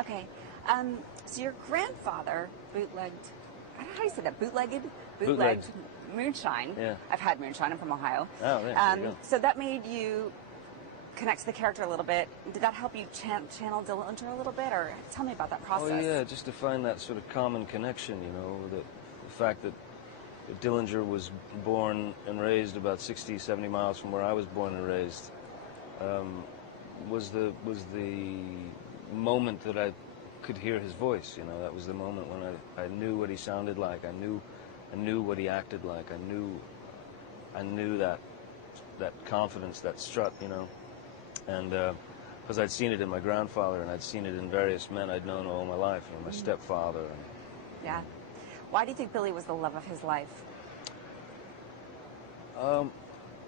Okay. So your grandfather bootlegged, I don't know how you say that, bootlegged moonshine. Yeah. I've had moonshine. I'm from Ohio. Oh, there you go. So that made you connect to the character a little bit. Did that help you channel Dillinger a little bit, or tell me about that process? Oh yeah, just to find that sort of common connection, you know, the fact that Dillinger was born and raised about 60, 70 miles from where I was born and raised, was the moment that I could hear his voice. You know, that was the moment when I knew what he sounded like. I knew what he acted like. I knew that confidence, that strut, you know, and because I'd seen it in my grandfather and I'd seen it in various men I'd known all my life, you know, my stepfather. And, yeah. Why do you think Billy was the love of his life?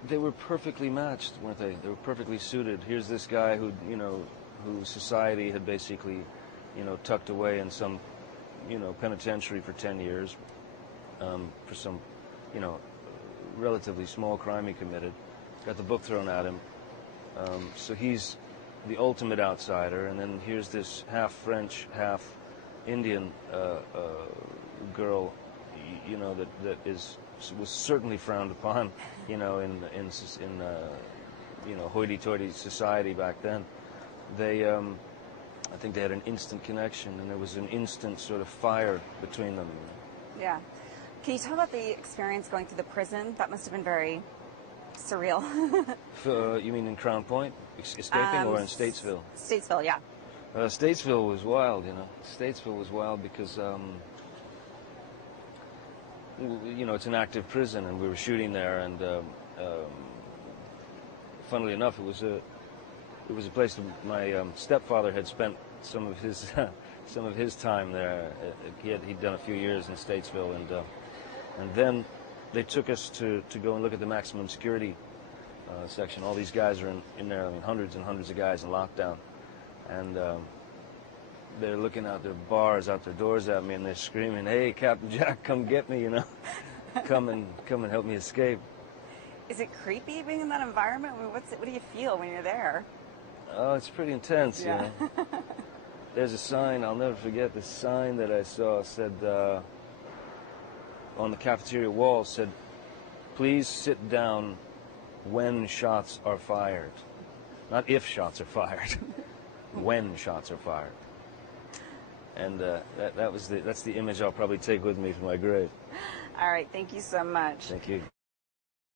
They were perfectly matched, weren't they? They were perfectly suited. Here's this guy who, you know, whose society had basically, you know, tucked away in some, you know, penitentiary for 10 years for some, you know, relatively small crime he committed. Got the book thrown at him. So he's the ultimate outsider. And then here's this half French, half Indian girl, you know, that was certainly frowned upon, you know, in you know, hoity-toity society back then. They, I think they had an instant connection, and there was an instant sort of fire between them. Yeah. Can you tell about the experience going through the prison? That must have been very surreal. You mean in Crown Point, escaping, or in Statesville? Statesville, yeah. Statesville was wild, you know. Statesville was wild because, you know, it's an active prison, and we were shooting there, and funnily enough, it was a place that my stepfather had spent some of his time there. He'd done a few years in Statesville, and then they took us to go and look at the maximum security section. All these guys are in there, I mean, hundreds and hundreds of guys in lockdown, and they're looking out their bars, out their doors at me, and they're screaming, "Hey, Captain Jack, come get me, you know, come and help me escape." Is it creepy being in that environment? I mean, what do you feel when you're there? Oh, it's pretty intense, yeah. You know. There's a sign, I'll never forget, the sign that I saw said, on the cafeteria wall said, "Please sit down when shots are fired." Not if shots are fired, when shots are fired. And that's the image I'll probably take with me to my grave. All right, thank you so much. Thank you.